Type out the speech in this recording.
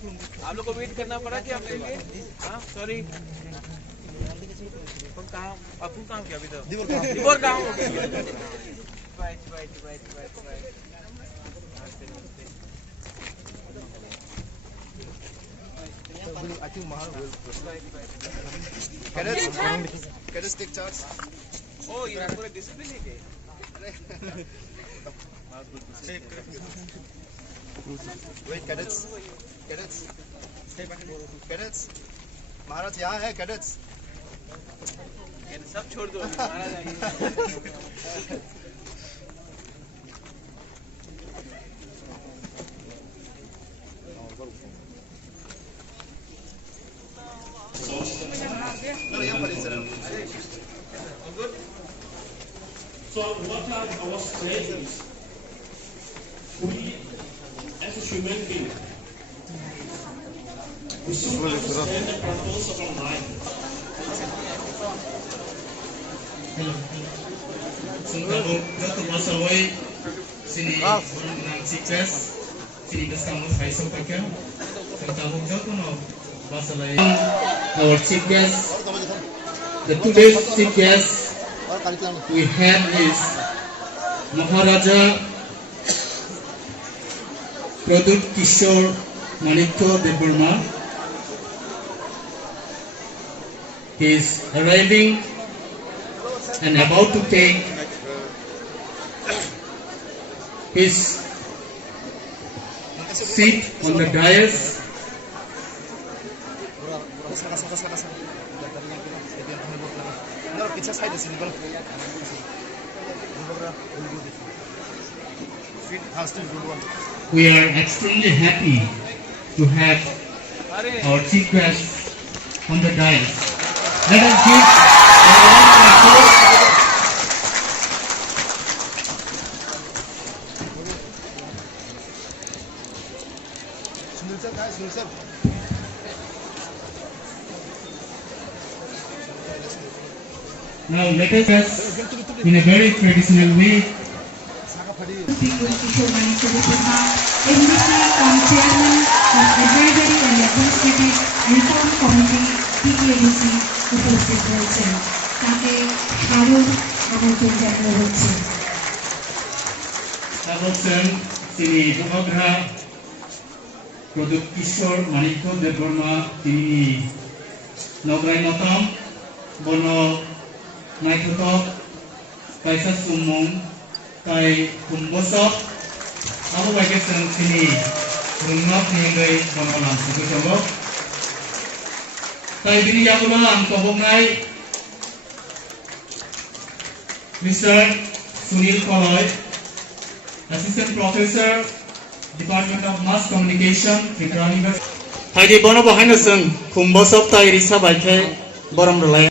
आप लोग को वेट करना पड़ा कि आप लेंगे? हाँ सॉरी। कहाँ आपू कहाँ क्या अभी तो? दिवोर कहाँ हो गया? Right. I think Mahal will. Cadets take charge. Oh, you have पूरा discipline है क्या? Wait, cadets. महाराज यहाँ है cadets. सब छोड़ दो महाराज आइए. So what are our strategies? We, as a human being, we should understand the purpose of our life. Sungguh jatuh masa awal sini orang sukses sini bersama Phaio Phaikha. Sungguh jatuh no masa lain. Our chief guest, the today's chief guest we have is Maharaja Pradut Kishore Manikyo Devarma. He is arriving and about to take his seat on the dais. We are extremely happy to have our chief guest on the dais. Let us give a round of applause. Now let us in a very traditional way. Kishore Manikyo Devarma, MDC and Chairman of Advisory and Administrative Reform Committee PKDC উপস্থিত হয়েছেন, তাকে আরও আমন্ত্রণ জানানো হচ্ছে। Sabosan sini Bubagra Pradut Kishore Manikyo Devarma tini Nograi Notam Bono Naitotok Kaisa Khumulwng Kai Kumbosok Abu Bagesan sini Rungnok Ningai Bono Lam Sukutobok Kai Bini Yakulam Kobongai Mr. Sunil Collage, Assistant Professor, Department of Mass Communication, Phaikha University. Hai di bono bahai na sung Kumbosok tai risa baikhe borom relay.